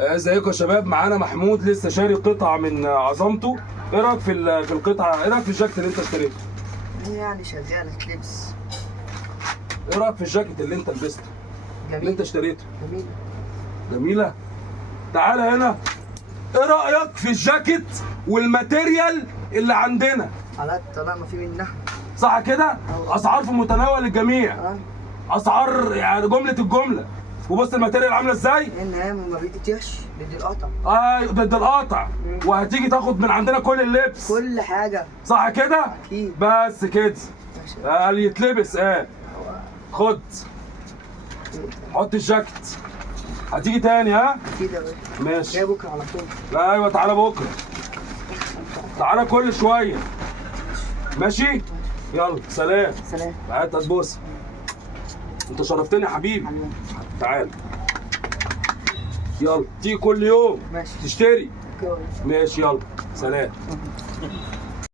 ازيكم يا شباب؟ معانا محمود لسه شاري قطعه من عظمته. ايه رايك في القطعه؟ ايه رايك في الجاكيت اللي انت اشتريته؟ يعني شغالة لبس. ايه رايك في الجاكيت اللي انت لبسته؟ جميل. اللي انت اشتريته؟ جميل. جميله. تعالى هنا. ايه رايك في الجاكيت والماتيريال اللي عندنا؟ على طالما في منها. صح كده؟ اسعار في متناول الجميع. اسعار يعني جمله الجمله. وبص الماتيريال عامله ازاي؟ ان هي ما بيديش ضد القطع. ايوه ضد القطع. وهتيجي تاخد من عندنا كل اللبس. كل حاجة. صح كده؟ اكيد. بس كده. قال يتلبس خد. حط الجاكيت. هتيجي تاني ها؟ اكيد يا باشا. ماشي. جاي بكرة على طول. ايوه تعالى بكره. تعالى كل شويه. ماشي؟ يلا سلام. سلام. هات هتبوس. انت شرفتني يا حبيبي. تعال. يلا تيجي كل يوم. ماشي. تشتري. اوكي. ماشي يلا سلام.